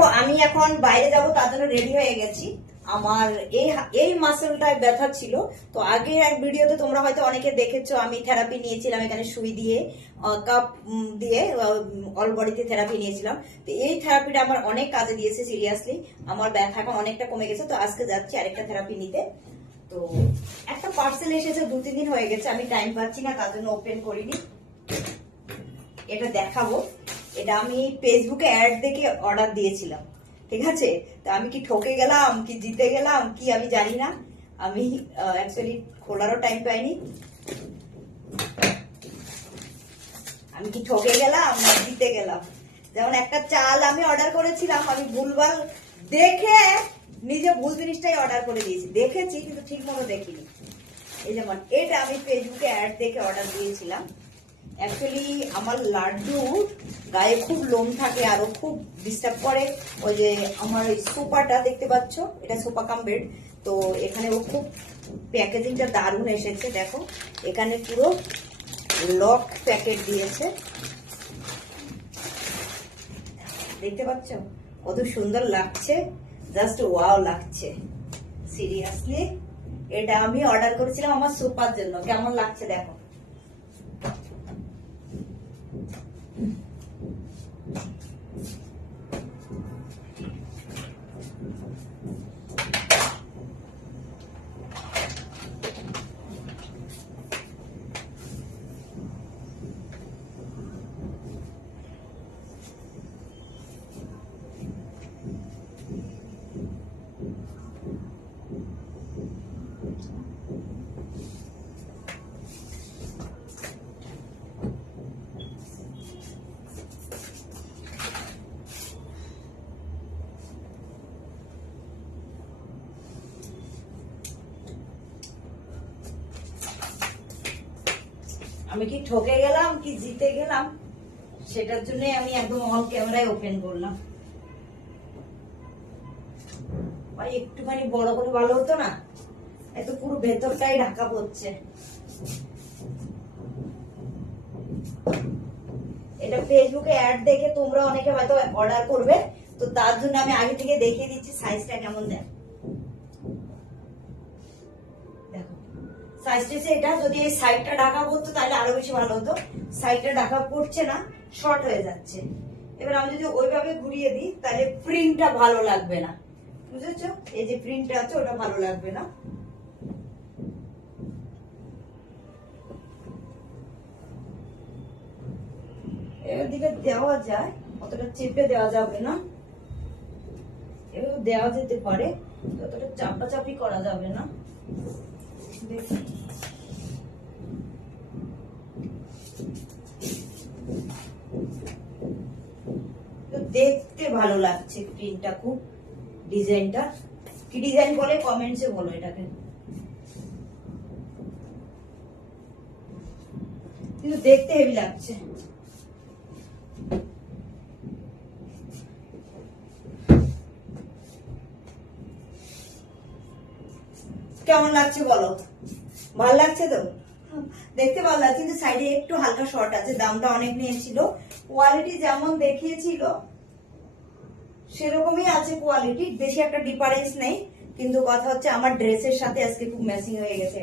দেখো আমি এখন বাইরে যাব, তার জন্য রেডি হয়ে গেছি। আমার এই মাসেলটায় ব্যথা ছিল, তো আগে এক ভিডিওতে তোমরা হয়তো অনেকে দেখেছো, আমি থেরাপি নিয়েছিলাম এখানে সুই দিয়ে, কাপ দিয়ে অল বডিতে থেরাপি নিয়েছিলাম। তো এই থেরাপিটা আমার অনেক কাজে দিয়েছে, সিরিয়াসলি আমার ব্যথা এখন অনেকটা কমে গেছে। তো আজকে যাচ্ছি আরেকটা থেরাপি নিতে। তো একটা পার্সেল এসেছে, 2-3 দিন হয়ে গেছে, আমি টাইম পাচ্ছি না, তার জন্য ওপেন করিনি। এটা দেখাবো, এটা আমি ফেসবুকে অ্যাড দেখে অর্ডার দিয়েছিলাম, ঠিক আছে? তো আমি কি ঠকে গেলাম কি জিতে গেলাম কি আমি জানি না, আমি অ্যাকচুয়ালি খোলারও টাইম পাইনি। আমি কি ঠকে গেলাম না জিতে গেলাম? যেমন একটা চাল আমি অর্ডার করেছিলাম, আমি ভুলভাল দেখে নিজে ভুল জিনিসটাই অর্ডার করে দিয়েছি, দেখেছি কিন্তু ঠিক মতো দেখিনি। এই যেমন এটা আমি ফেসবুকে অ্যাড দেখে অর্ডার দিয়েছিলাম। অ্যাকচুয়ালি আমার লাড্ডু গায়ে খুব লোম থাকে, আরো খুব ডিস্টার্ব করে। ওই যে আমার ওই সোফাটা দেখতে পাচ্ছ, এটা সোফা কাম বেড, তো এখানে ও খুব প্যাকেজিংটা দারুণ এসেছে। দেখো এখানে পুরো লক প্যাকেট দিয়েছে, দেখতে পাচ্ছ কত সুন্দর লাগছে, জাস্ট ওয়াও লাগছে সিরিয়াসলি। এটা আমি অর্ডার করেছিলাম আমার সোফার জন্য, কেমন লাগছে দেখো। আমি কি ঠকে গেলাম কি জিতে গেলাম, সেটার জন্য আমি একদম অন ক্যামেরায় ওপেন করলাম। ভাই একটুখানি বড় করে ভালো হতো না, এত পুরো ভেতরটাই ঢাকা পড়ছে। এটা ফেসবুকে অ্যাড দেখে তোমরা অনেকে হয়তো অর্ডার করবে, তো তার জন্য আমি আগে থেকে দেখিয়ে দিচ্ছি সাইজটা কেমন। দেখো সাইজটা এটা, যদি এই সাইডটা ঢাকা পড়তো তাহলে আরো বেশি ভালো হতো, সাইডটা ঢাকা পড়ছে না, শর্ট হয়ে যাচ্ছে। এবার আমি যদি ওইভাবে ঘুরিয়ে দিই তাহলে প্রিন্টটা ভালো লাগবে না, বুঝেছো? এই যে প্রিন্টটা আছে ওটা ভালো লাগবে না। এর দিকে দেওয়া যায়, অতটা চেপে দেওয়া যাবে না, এবার দেওয়া যেতে পারে, অতটা চাপাচাপি করা যাবে না। দেখতে ভালো লাগছে প্রিন্টটা, খুব ডিজাইনটা কি ডিজাইন বলে কমেন্টসে বলো এটাকে, কিন্তু দেখতে হেভি লাগছে। কেমন লাগছে বলো? ভালো লাগছে তো? দেখতে ভালো লাগছে, কিন্তু সাইডে একটু হালকা শর্ট আছে, দামটা অনেক নিয়েছিল। কোয়ালিটি যেমন দেখিয়েছিল সেরকমই আছে কোয়ালিটি, বেশি একটা ডিফারেন্স নেই। কিন্তু কথা হচ্ছে আমার ড্রেসের সাথে আজকে খুব ম্যাচিং হয়ে গেছে।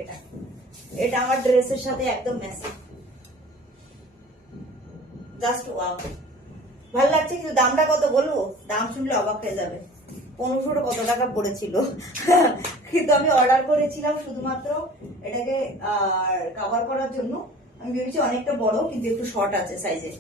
এটা আমার ড্রেসের সাথে একদম ম্যাচিং, জাস্ট ওয়াও, ভালো লাগছে। কিন্তু দামটা কত বলবো? দাম শুনলে অবাক হয়ে যাবে, 1500 কত টাকা পড়েছিল। কিন্তু আমি অর্ডার করেছিলাম শুধুমাত্র এটাকে কভার করার জন্য। আমি ভেবেছি অনেকটা বড়, কিন্তু একটু শর্ট আছে সাইজে।